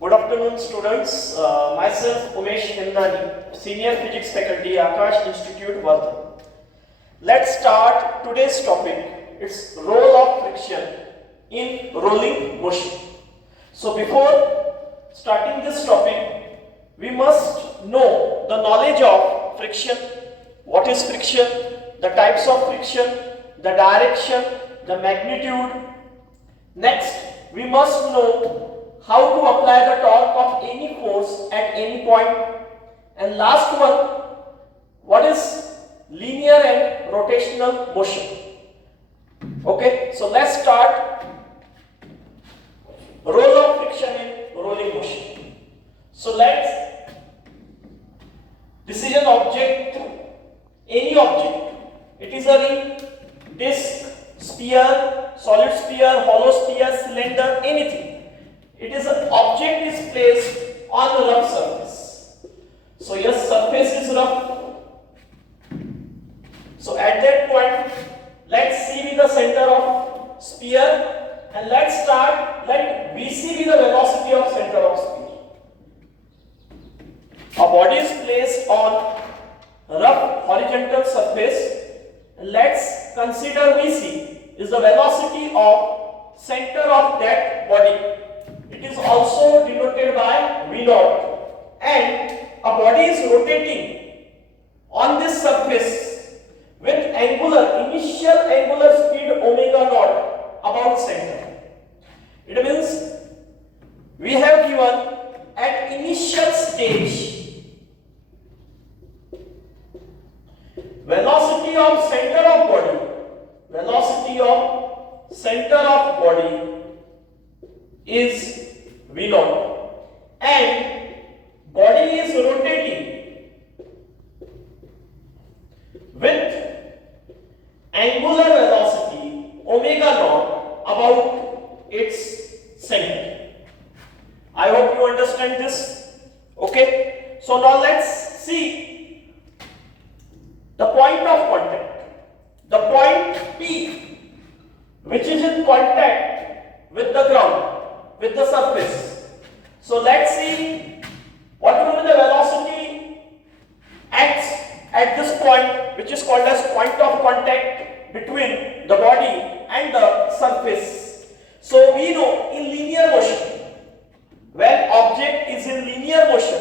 Good afternoon, students. Myself Umesh Hindani, Senior Physics Faculty, Akash Institute, Vardhan. Let's start today's topic. It's role of friction in rolling motion. So before starting this topic, we must know the knowledge of friction. What is friction? The types of friction, the direction, the magnitude. Next, we must know how to apply the torque of any force at any point. And last one, what is linear and rotational motion. Okay, so let's start role of friction in rolling motion. So this is an object, any object. It is a ring, disc, sphere, solid sphere, hollow sphere, cylinder, anything. It is an object is placed on a rough surface. So your surface is rough. So at that point, let C be the center of sphere, and let's start. Let VC be the velocity of center of sphere. A body is placed on rough horizontal surface. Let's consider VC is the velocity of center of that body. It is also denoted by V naught, and a body is rotating on this surface with initial angular speed omega naught about center. It means we have given at initial stage velocity of center of body is V naught, and body is rotating with angular velocity omega naught about its center. I hope you understand this. Okay, so now let's see the point of contact. The point P, which is in contact with the ground, with the surface. So let's see what will be the velocity at this point, which is called as point of contact between the body and the surface. So we know in linear motion, when object is in linear motion,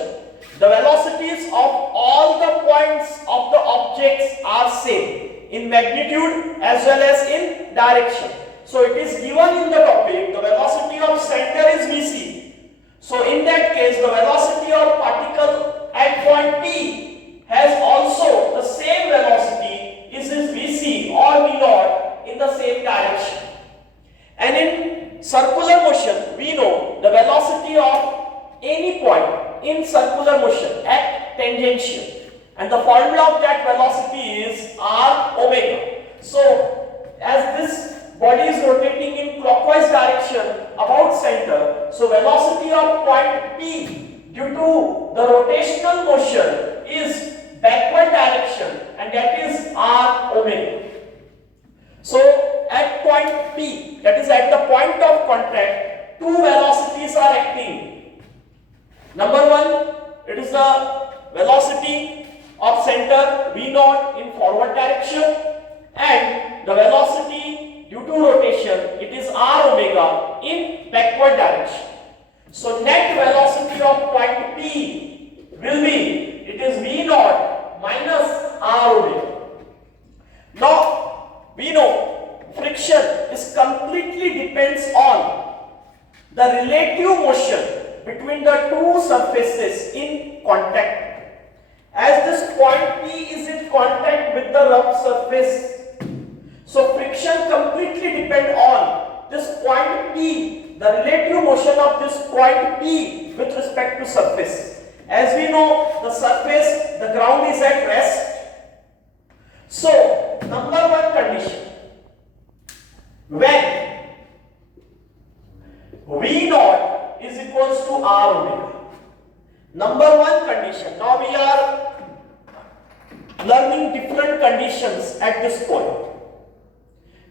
the velocities of all the points of the objects are same in magnitude as well as in direction. So it is given in the topic, the velocity of center is Vc. So in that case, the velocity of particle at point P has also the same velocity, is Vc or V naught in the same direction. And in circular motion, we know the velocity of any point in circular motion at tangential. And the formula of that velocity is r omega. So as this body is rotating in clockwise direction about center, so velocity of point P due to the rotational motion is backward direction, and that is r omega. So at point P, that is at the point of contact, two velocities are acting. Number one, it is the velocity of center V naught in forward direction, and the velocity due to rotation, it is r omega in backward direction. So net velocity of point P will be, it is V naught minus r omega. Now we know friction is completely depends on the relative motion between the two surfaces in contact. As this point P is in contact with the rough surface, so friction completely depends on this point P, the relative motion of this point P with respect to surface. As we know, the surface, the ground is at rest. So number one condition, when V naught is equals to r omega. Number one condition. Now we are learning different conditions at this point.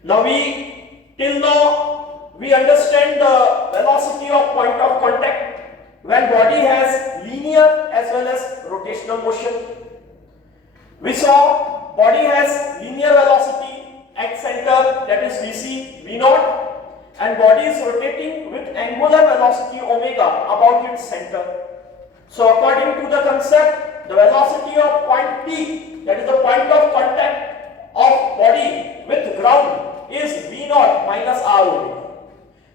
Now till now we understand the velocity of point of contact, rotational motion. We saw body has linear velocity at center, that is Vc, V0, and body is rotating with angular velocity omega about its center. So according to the concept, the velocity of point P, that is the point of contact of body with ground, is V0 minus R omega.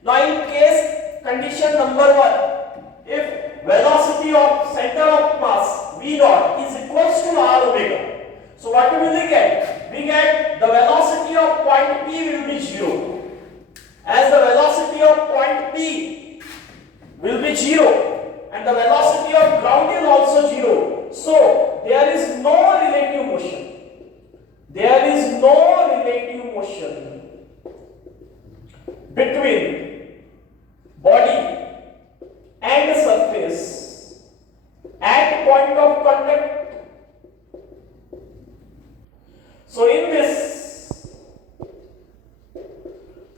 Now in case condition number 1, if velocity of center of mass V0 is equals to R omega, so what will we get? We get the velocity of point P will be 0. As the velocity of point P will be 0 and the velocity of ground is also 0, so there is no relative motion. There is no relative motion between body and surface at point of contact. So in this,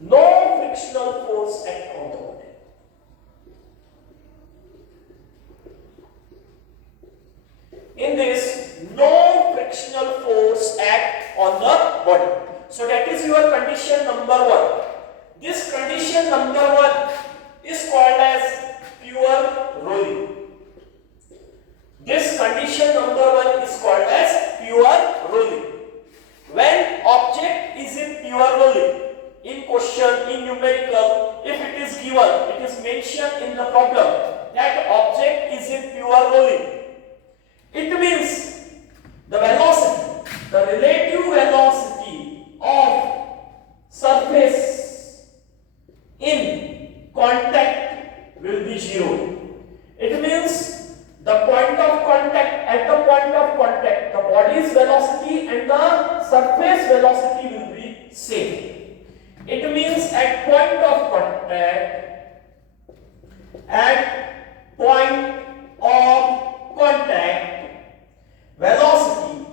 no frictional force acts on the body. In this, no frictional force acts on the body. So that is your condition number 1. This condition number 1 is called as pure rolling. This condition number 1 is called as pure rolling. When object is in pure rolling, in question, in numerical, if it is given, it is mentioned in the problem that object is in pure rolling, it means the velocity, the relative velocity of surface in contact will be 0. It means the point of contact, at the point of contact, the body's velocity and the surface velocity will be same. It means at point of contact, velocity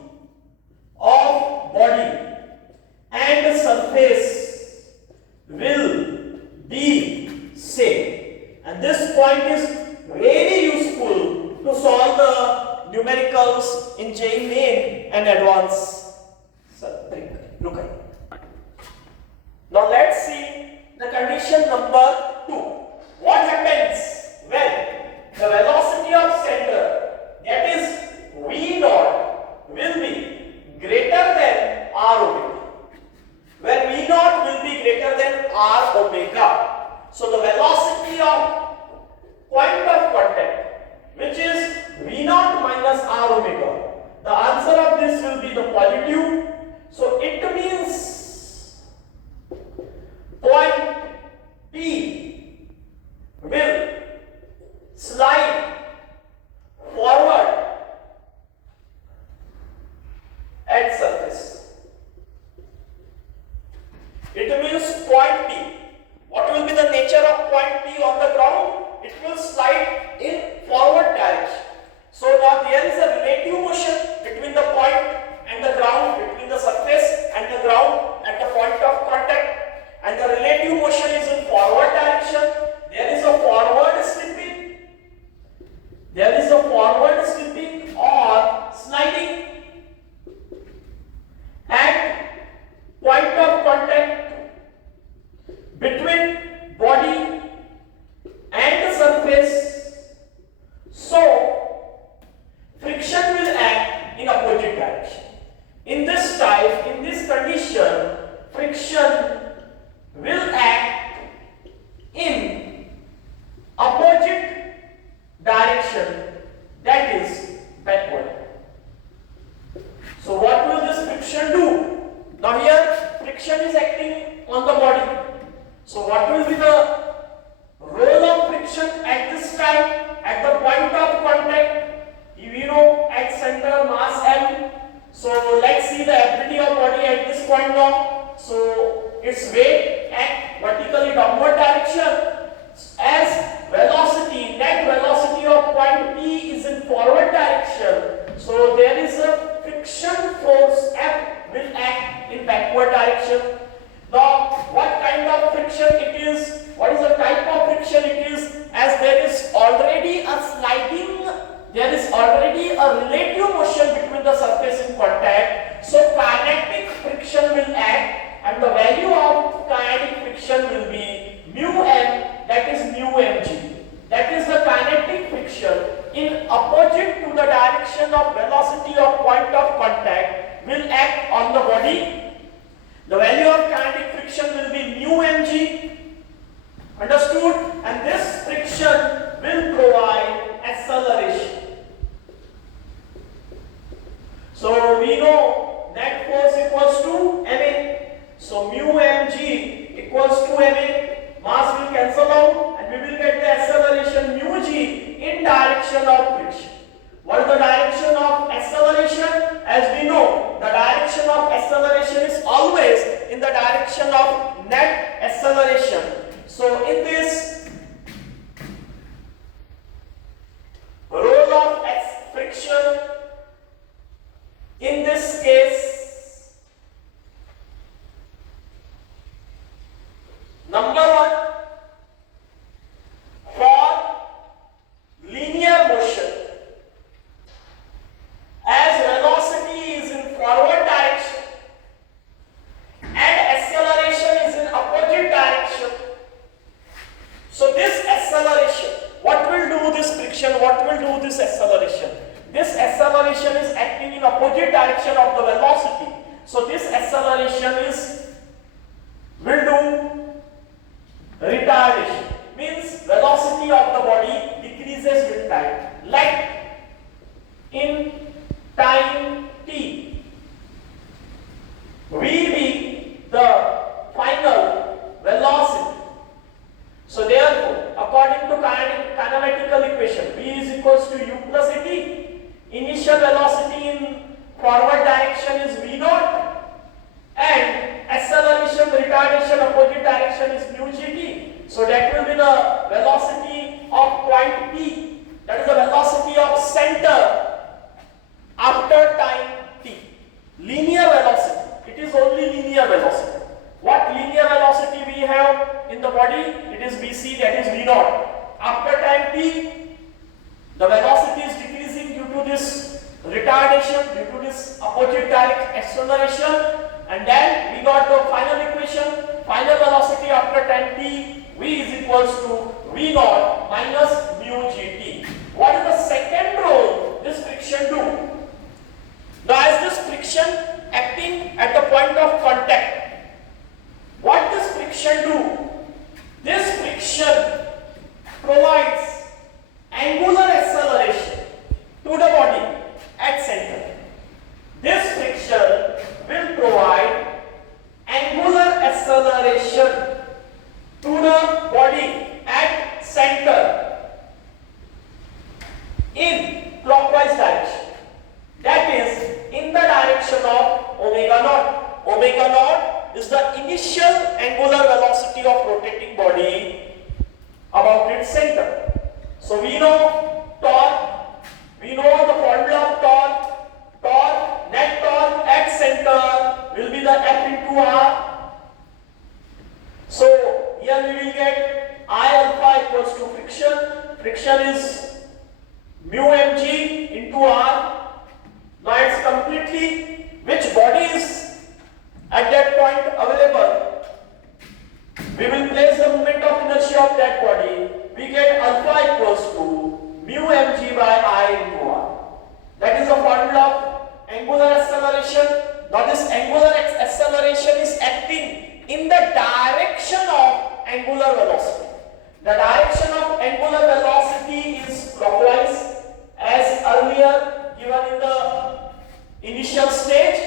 of body and surface will be same. And this point is very useful to solve the numericals in JEE Main and Advanced. Look at it. Now let's see the condition number 2. What happens when the velocity of center, that is V0, will be greater than R omega? When V0 will be greater than R omega, so the velocity of point of contact, which is V0 minus R omega, the answer of this will be the positive. So it means point P will slide forward at surface. It means point P. What will be the nature of point P on the ground? It will slide in forward direction. So now there is a relative motion between the point and the ground, between the surface and the ground at the point of contact, and the relative motion is in forward direction. There is a forward slipping. There is a forward slipping or sliding at point of contact between body and the surface. So friction will act in opposite direction. In this type, in this condition, friction will act in opposite direction, that is backward. So what will this friction do? Now here friction is acting on the body. So what will be the role of friction at this time, at the point of contact? You know, at center mass M. So let's see the ability of body at this point now. So its weight act vertically downward direction, as velocity, net velocity of point P is in forward direction. So there is a friction force F will act in backward direction. Now what kind of friction it is? What is the type of friction it is? As there is already a sliding, there is already a relative opposite to the direction of velocity of point of contact will act on the body. The value of kinetic friction will be mu mg. Understood? And this friction will provide acceleration. So we know net force equals to ma. So mu mg equals to ma. Mass will cancel out and we will get the acceleration mu g in direction of friction. What is the direction of acceleration? As we know, the direction of acceleration is always in the direction of net acceleration. So in this, role of friction in this case, number one, for linear motion, as velocity is in forward direction and acceleration is in opposite direction. So this acceleration, what will do this friction, what will do this acceleration? This acceleration is acting in opposite direction of the velocity. So this acceleration will do retardation. Means velocity of the body decreases with time. Like in time t, v be the final velocity. So therefore, according to kinematical equation, v is equals to u plus at. Initial velocity in forward direction is v naught and acceleration retardation opposite direction is mu gt. So that will be the velocity of point P. That is the velocity of center after time t. Linear velocity. It is only linear velocity. What linear velocity we have in the body? It is Vc, that is v naught. After time t, the velocity is decreasing due to this retardation, due to this opposite direct acceleration, and then we got the final equation. Final velocity after time t, v is equals to v naught minus mu gt. What is the second role this friction do? Now as this friction acting at the point of contact, what this friction do? This friction provides angular acceleration to the body at center. This friction will provide angular acceleration to the body at center in clockwise direction. That is in the direction of omega naught. Omega naught is the initial angular velocity of rotating body about its center. So we know torque, we know the formula of torque, net torque at center will be the F into R. So here we will get I alpha equals to friction. Friction is mu mg into R. Now it's completely, which body is at that point available? We will place the moment of inertia of that body. We get alpha equals to mu mg by I into R. That is the formula of angular acceleration. Now this angular acceleration is acting in the direction of angular velocity. The direction of angular velocity is clockwise as earlier given in the initial stage,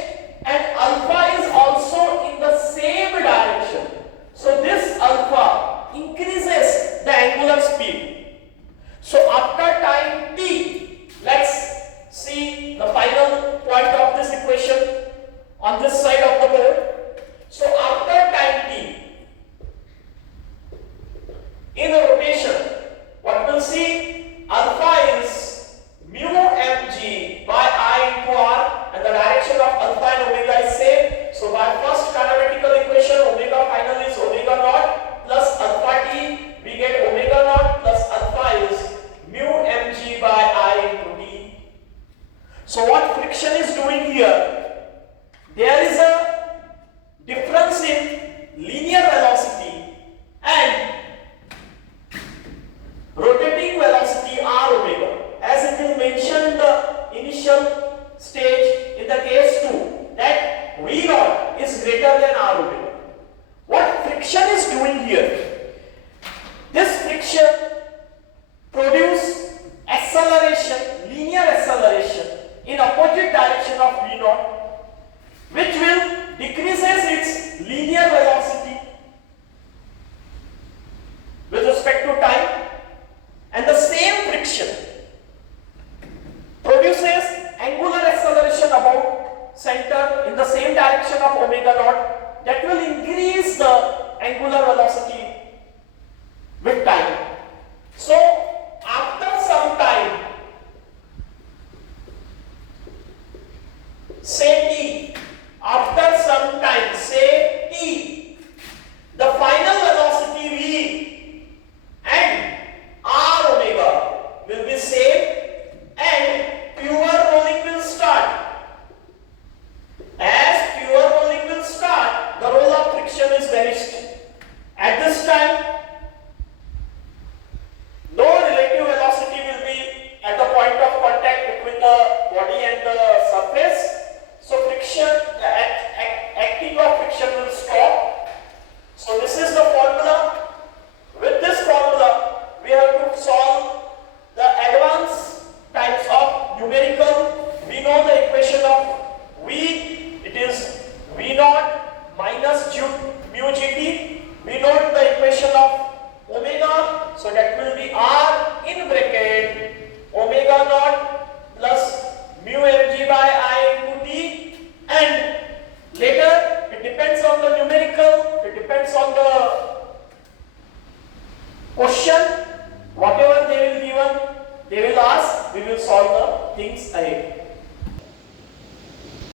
and alpha is also in the same direction. So this alpha increases the angular speed. So after time t, let's see the final point of this equation on this side of the board. So after time t, in the rotation, what we'll see, alpha is mu mg by I into R, and the direction of alpha and omega is same. So by first kinematical equation, omega final is omega naught plus alpha t, we get omega naught plus alpha is mu mg by I into t. So what friction is doing here? There is a difference in linear velocity and rotating velocity r omega, as it is friction produces angular acceleration about center in the same direction of omega naught, that will increase the angular velocity with time. So after some time, say t, after some time, say t, the final velocity v and r omega will be same and pure rolling will start. As pure rolling will start, the role of friction is vanished. At this time, no relative velocity will be at the point of contact between the body and the surface. So friction, the acting of friction will stop. So this is the formula. With this formula, we have to solve the advanced types of numerical. We know the equation of V. It is V naught minus mu gt. We know the equation of omega. So that will be R in bracket omega naught plus mu mg by I into t, and later it depends on the numerical, it depends on the question, whatever they will given, they will ask, we will solve the things ahead.